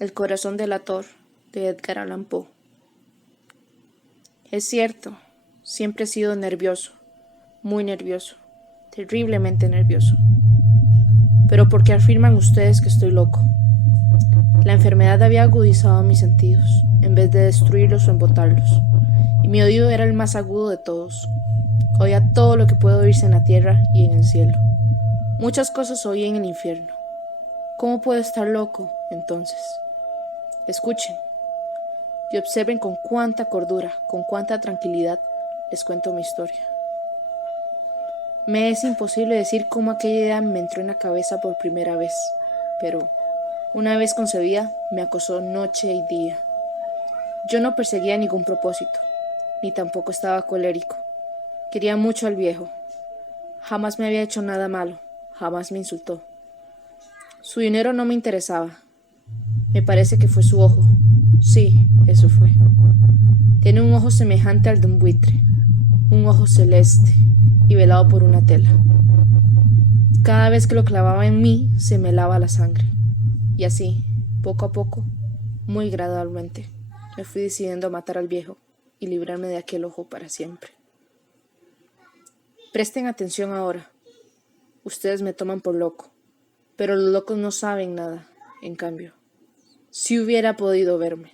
El corazón delator de Edgar Allan Poe. Es cierto, siempre he sido nervioso, muy nervioso, terriblemente nervioso. Pero ¿por qué afirman ustedes que estoy loco? La enfermedad había agudizado mis sentidos, en vez de destruirlos o embotarlos, y mi oído era el más agudo de todos. Oía todo lo que puede oírse en la tierra y en el cielo. Muchas cosas oí en el infierno. ¿Cómo puedo estar loco, entonces? Escuchen y observen con cuánta cordura, con cuánta tranquilidad les cuento mi historia. Me es imposible decir cómo aquella idea me entró en la cabeza por primera vez, pero una vez concebida me acosó noche y día. Yo no perseguía ningún propósito, ni tampoco estaba colérico. Quería mucho al viejo. Jamás me había hecho nada malo, jamás me insultó. Su dinero no me interesaba. Me parece que fue su ojo. Sí, eso fue. Tiene un ojo semejante al de un buitre, un ojo celeste y velado por una tela. Cada vez que lo clavaba en mí, se me helaba la sangre. Y así, poco a poco, muy gradualmente, me fui decidiendo a matar al viejo y librarme de aquel ojo para siempre. Presten atención ahora. Ustedes me toman por loco, pero los locos no saben nada, en cambio. Si hubiera podido verme,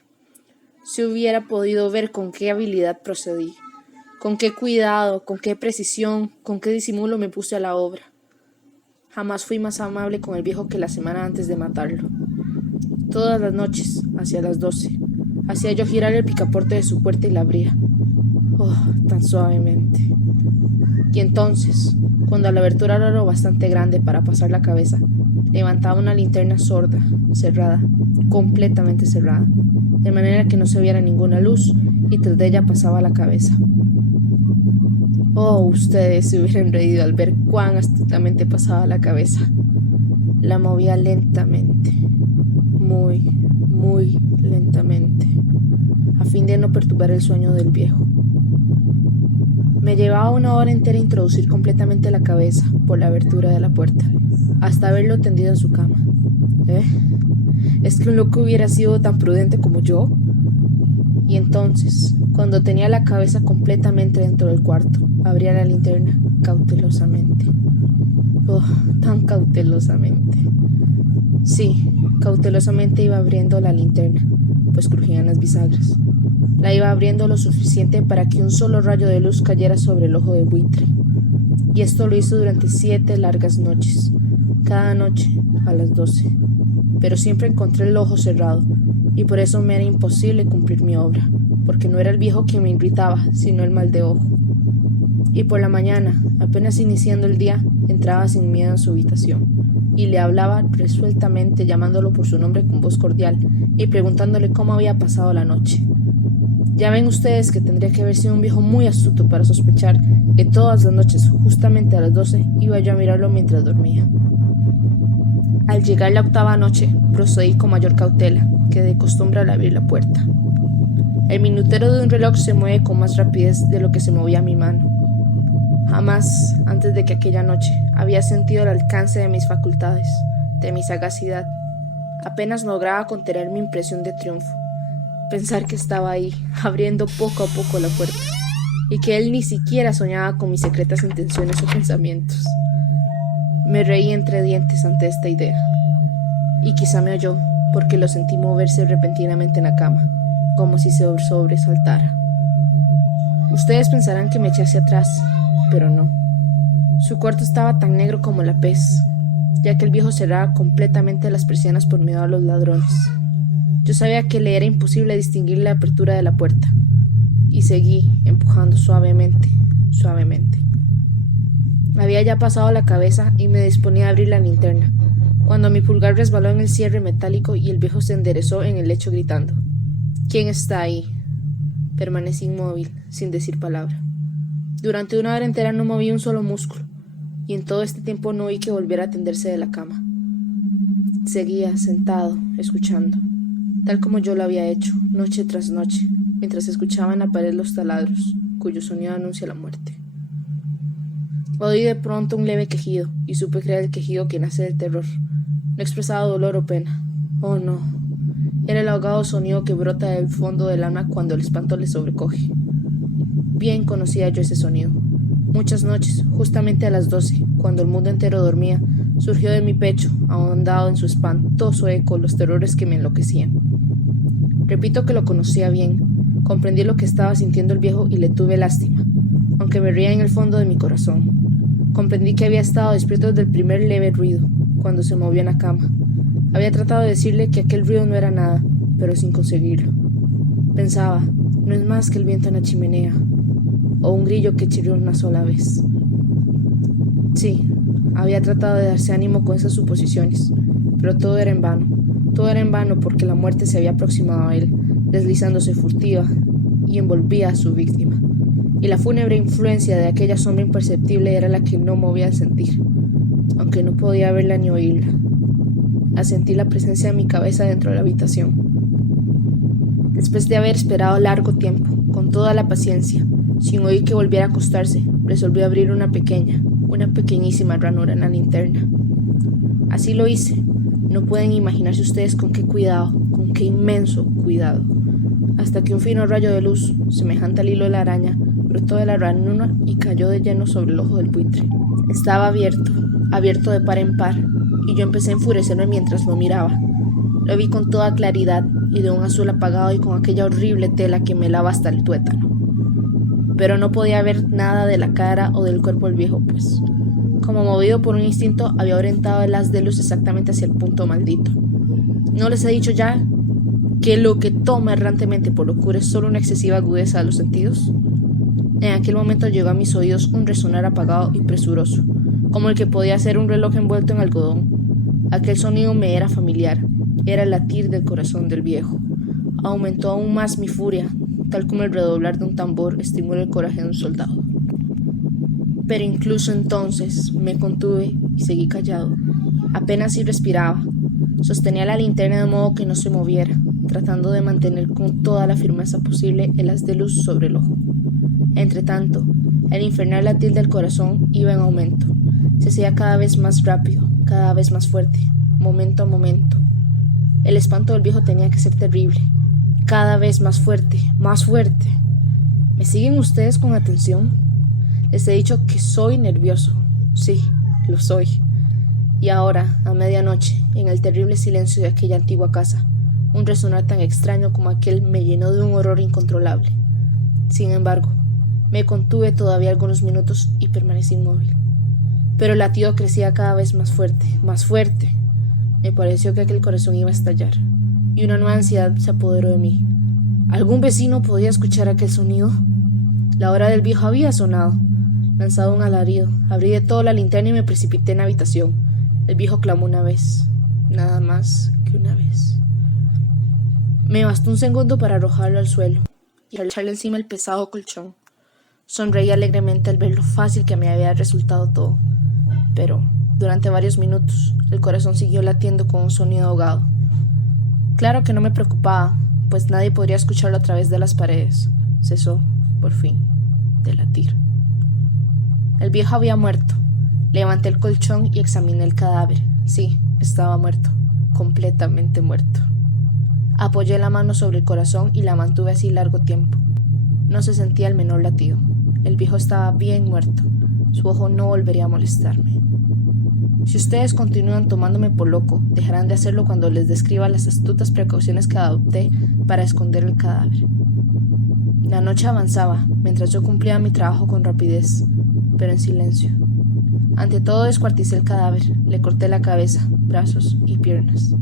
si hubiera podido ver con qué habilidad procedí, con qué cuidado, con qué precisión, con qué disimulo me puse a la obra. Jamás fui más amable con el viejo que la semana antes de matarlo. Todas las noches, hacia las 12, hacía yo girar el picaporte de su puerta y la abría. Oh, tan suavemente. Y entonces, cuando a la abertura era lo bastante grande para pasar la cabeza, levantaba una linterna sorda, cerrada, completamente cerrada, de manera que no se viera ninguna luz, y tras de ella pasaba la cabeza. Oh, ustedes se hubieran reído al ver cuán astutamente pasaba la cabeza. La movía lentamente, muy, muy lentamente, a fin de no perturbar el sueño del viejo. Me llevaba una hora entera introducir completamente la cabeza por la abertura de la puerta, hasta verlo tendido en su cama. ¿Es que un loco hubiera sido tan prudente como yo? Y entonces, cuando tenía la cabeza completamente dentro del cuarto, abría la linterna cautelosamente. Oh, tan cautelosamente. Sí, cautelosamente iba abriendo la linterna, pues crujían las bisagras. La iba abriendo lo suficiente para que un solo rayo de luz cayera sobre el ojo de buitre. Y esto lo hizo durante 7 largas noches, cada noche a las 12. Pero siempre encontré el ojo cerrado, y por eso me era imposible cumplir mi obra, porque no era el viejo quien me irritaba, sino el mal de ojo. Y por la mañana, apenas iniciando el día, entraba sin miedo en su habitación, y le hablaba resueltamente, llamándolo por su nombre con voz cordial, y preguntándole cómo había pasado la noche. Ya ven ustedes que tendría que haber sido un viejo muy astuto para sospechar que todas las noches, justamente a las 12, iba yo a mirarlo mientras dormía. Al llegar la 8ª noche, procedí con mayor cautela que de costumbre al abrir la puerta. El minutero de un reloj se mueve con más rapidez de lo que se movía mi mano. Jamás, antes de que aquella noche, había sentido el alcance de mis facultades, de mi sagacidad. Apenas lograba contener mi impresión de triunfo. Pensar que estaba ahí, abriendo poco a poco la puerta, y que él ni siquiera soñaba con mis secretas intenciones o pensamientos. Me reí entre dientes ante esta idea, y quizá me oyó, porque lo sentí moverse repentinamente en la cama, como si se sobresaltara. Ustedes pensarán que me eché hacia atrás, pero no. Su cuarto estaba tan negro como la pez, ya que el viejo cerraba completamente las persianas por miedo a los ladrones. Yo sabía que le era imposible distinguir la apertura de la puerta, y seguí empujando suavemente, suavemente. Había ya pasado la cabeza y me disponía a abrir la linterna, cuando mi pulgar resbaló en el cierre metálico y el viejo se enderezó en el lecho gritando: ¿Quién está ahí? Permanecí inmóvil, sin decir palabra. Durante una hora entera no moví un solo músculo, y en todo este tiempo no oí que volviera a tenderse de la cama. Seguía sentado, escuchando, tal como yo lo había hecho, noche tras noche, mientras escuchaba en la pared los taladros, cuyo sonido anuncia la muerte. Oí de pronto un leve quejido, y supe que era el quejido que nace del terror. No expresaba dolor o pena. Oh, no. Era el ahogado sonido que brota del fondo del alma cuando el espanto le sobrecoge. Bien conocía yo ese sonido. Muchas noches, justamente a las 12, cuando el mundo entero dormía, surgió de mi pecho, ahondado en su espantoso eco, los terrores que me enloquecían. Repito que lo conocía bien. Comprendí lo que estaba sintiendo el viejo y le tuve lástima, aunque me reía en el fondo de mi corazón. Comprendí que había estado despierto desde el primer leve ruido, cuando se movió en la cama. Había tratado de decirle que aquel ruido no era nada, pero sin conseguirlo. Pensaba, no es más que el viento en la chimenea, o un grillo que chirrió una sola vez. Sí, había tratado de darse ánimo con esas suposiciones, pero todo era en vano. Todo era en vano porque la muerte se había aproximado a él, deslizándose furtiva, y envolvía a su víctima. Y la fúnebre influencia de aquella sombra imperceptible era la que no movía a sentir, aunque no podía verla ni oírla. A sentir la presencia de mi cabeza dentro de la habitación. Después de haber esperado largo tiempo, con toda la paciencia, sin oír que volviera a acostarse, resolví abrir una pequeñísima ranura en la linterna. Así lo hice. No pueden imaginarse ustedes con qué cuidado, con qué inmenso cuidado, hasta que un fino rayo de luz, semejante al hilo de la araña, brotó de la ranura y cayó de lleno sobre el ojo del buitre. Estaba abierto de par en par, y yo empecé a enfurecerme mientras lo miraba. Lo vi con toda claridad y de un azul apagado y con aquella horrible tela que me helaba hasta el tuétano. Pero no podía ver nada de la cara o del cuerpo del viejo, pues, como movido por un instinto, había orientado el haz de luz exactamente hacia el punto maldito. ¿No les he dicho ya que lo que toma errantemente por locura es solo una excesiva agudeza de los sentidos? En aquel momento llegó a mis oídos un resonar apagado y presuroso, como el que podía ser un reloj envuelto en algodón. Aquel sonido me era familiar, era el latir del corazón del viejo. Aumentó aún más mi furia, tal como el redoblar de un tambor estimula el coraje de un soldado. Pero incluso entonces me contuve y seguí callado. Apenas si respiraba. Sostenía la linterna de modo que no se moviera, tratando de mantener con toda la firmeza posible el haz de luz sobre el ojo. Entretanto, el infernal latir del corazón iba en aumento. Se hacía cada vez más rápido, cada vez más fuerte, momento a momento. El espanto del viejo tenía que ser terrible, cada vez más fuerte, más fuerte. ¿Me siguen ustedes con atención? Les he dicho que soy nervioso. Sí, lo soy. Y ahora, a medianoche, en el terrible silencio de aquella antigua casa, un resonar tan extraño como aquel me llenó de un horror incontrolable. Sin embargo, me contuve todavía algunos minutos y permanecí inmóvil. Pero el latido crecía cada vez más fuerte, más fuerte. Me pareció que aquel corazón iba a estallar, y una nueva ansiedad se apoderó de mí. ¿Algún vecino podía escuchar aquel sonido? La hora del viejo había sonado. Lanzado un alarido, abrí de todo la linterna y me precipité en la habitación. El viejo clamó una vez, nada más que una vez. Me bastó un segundo para arrojarlo al suelo y echarle encima el pesado colchón. Sonreí alegremente al ver lo fácil que me había resultado todo, pero durante varios minutos el corazón siguió latiendo con un sonido ahogado. Claro que no me preocupaba, pues nadie podría escucharlo a través de las paredes. Cesó, por fin, de latir. El viejo había muerto. Levanté el colchón y examiné el cadáver. Sí, estaba muerto, completamente muerto. Apoyé la mano sobre el corazón y la mantuve así largo tiempo. No se sentía el menor latido. El viejo estaba bien muerto. Su ojo no volvería a molestarme. Si ustedes continúan tomándome por loco, dejarán de hacerlo cuando les describa las astutas precauciones que adopté para esconder el cadáver. La noche avanzaba, mientras yo cumplía mi trabajo con rapidez, pero en silencio. Ante todo descuarticé el cadáver, le corté la cabeza, brazos y piernas.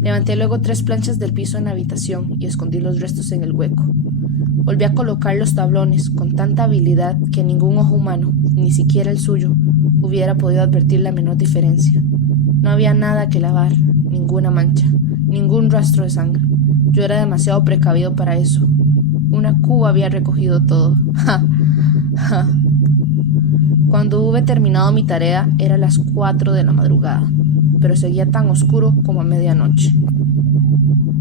Levanté luego 3 planchas del piso en la habitación y escondí los restos en el hueco. Volví a colocar los tablones con tanta habilidad que ningún ojo humano, ni siquiera el suyo, hubiera podido advertir la menor diferencia. No había nada que lavar, ninguna mancha, ningún rastro de sangre. Yo era demasiado precavido para eso. Una cuba había recogido todo. ¡Ja! ¡Ja! Cuando hube terminado mi tarea, era las 4 de la madrugada, pero seguía tan oscuro como a medianoche.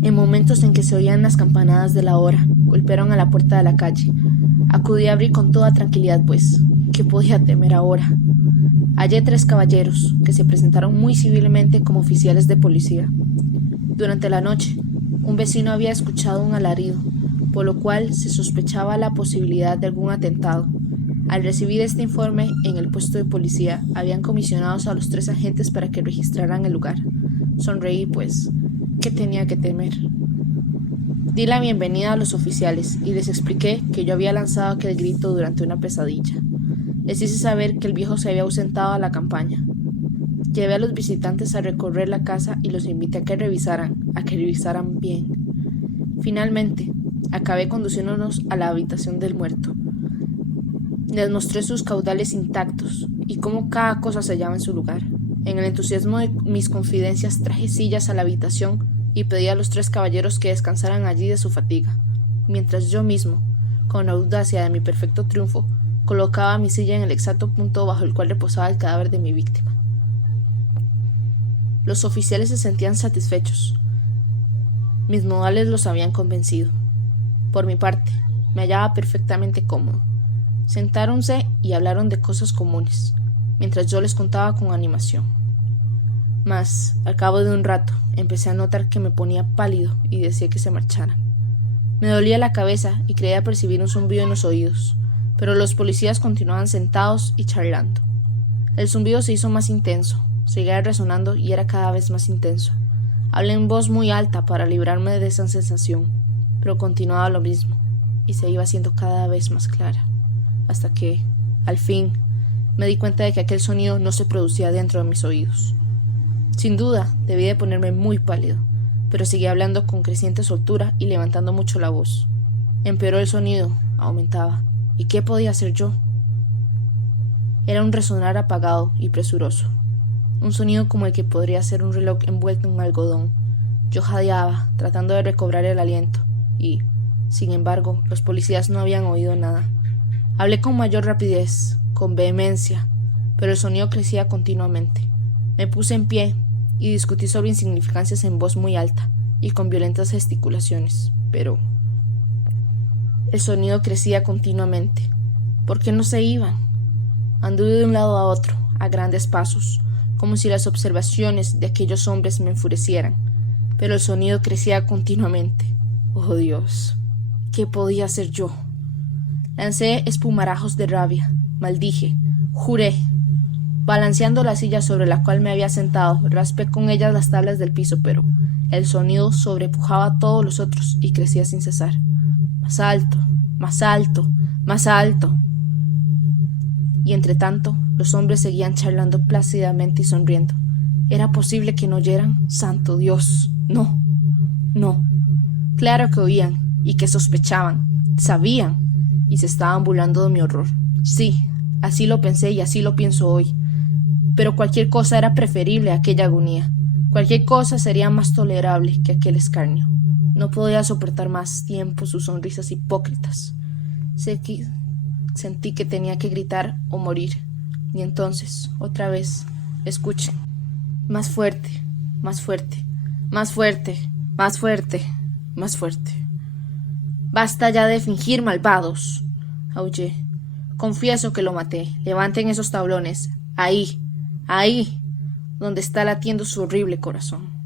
En momentos en que se oían las campanadas de la hora, golpearon a la puerta de la calle. Acudí a abrir con toda tranquilidad, pues, ¿qué podía temer ahora? Hallé 3 caballeros, que se presentaron muy civilmente como oficiales de policía. Durante la noche, Un vecino había escuchado un alarido, por lo cual se sospechaba la posibilidad de algún atentado. Al recibir este informe, en el puesto de policía habían comisionado a los 3 agentes para que registraran el lugar. Sonreí, pues, ¿qué tenía que temer? Di la bienvenida a los oficiales y les expliqué que yo había lanzado aquel grito durante una pesadilla. Les hice saber que el viejo se había ausentado a la campaña. Llevé a los visitantes a recorrer la casa y los invité a que revisaran bien. Finalmente, acabé conduciéndonos a la habitación del muerto. Les mostré sus caudales intactos y cómo cada cosa se hallaba en su lugar. En el entusiasmo de mis confidencias traje sillas a la habitación y pedí a los 3 caballeros que descansaran allí de su fatiga, mientras yo mismo, con la audacia de mi perfecto triunfo, colocaba mi silla en el exacto punto bajo el cual reposaba el cadáver de mi víctima. Los oficiales se sentían satisfechos. Mis modales los habían convencido. Por mi parte, me hallaba perfectamente cómodo. Sentáronse y hablaron de cosas comunes, mientras yo les contaba con animación. Mas, al cabo de un rato, empecé a notar que me ponía pálido y decía que se marcharan. Me dolía la cabeza y creía percibir un zumbido en los oídos, pero los policías continuaban sentados y charlando. El zumbido se hizo más intenso, seguía resonando y era cada vez más intenso. Hablé en voz muy alta para librarme de esa sensación, pero continuaba lo mismo, y se iba haciendo cada vez más clara, hasta que, al fin, me di cuenta de que aquel sonido no se producía dentro de mis oídos. Sin duda, debí de ponerme muy pálido, pero seguí hablando con creciente soltura y levantando mucho la voz. Empeoró el sonido, aumentaba. ¿Y qué podía hacer yo? Era un resonar apagado y presuroso, un sonido como el que podría ser un reloj envuelto en algodón. Yo jadeaba, tratando de recobrar el aliento, y, sin embargo, los policías no habían oído nada. Hablé con mayor rapidez, con vehemencia, pero el sonido crecía continuamente. Me puse en pie y discutí sobre insignificancias en voz muy alta y con violentas gesticulaciones, pero el sonido crecía continuamente. ¿Por qué no se iban? Anduve de un lado a otro, a grandes pasos, como si las observaciones de aquellos hombres me enfurecieran, pero el sonido crecía continuamente. ¡Oh, Dios! ¿Qué podía hacer yo? Lancé espumarajos de rabia, maldije, juré. Balanceando la silla sobre la cual me había sentado, raspé con ellas las tablas del piso, pero el sonido sobrepujaba a todos los otros y crecía sin cesar. Más alto, más alto, más alto. Y entre tanto, los hombres seguían charlando plácidamente y sonriendo. ¿Era posible que no oyeran? ¡Santo Dios! No, no. Claro que oían y que sospechaban, sabían y se estaban burlando de mi horror. Sí, así lo pensé y así lo pienso hoy. Pero cualquier cosa era preferible a aquella agonía. Cualquier cosa sería más tolerable que aquel escarnio. No podía soportar más tiempo sus sonrisas hipócritas. Sentí que tenía que gritar o morir. Y entonces, otra vez, escuchen. Más fuerte, más fuerte, más fuerte, más fuerte, más fuerte. Basta ya de fingir, malvados, aullé. Confieso que lo maté. Levanten esos tablones. Ahí, donde está latiendo su horrible corazón.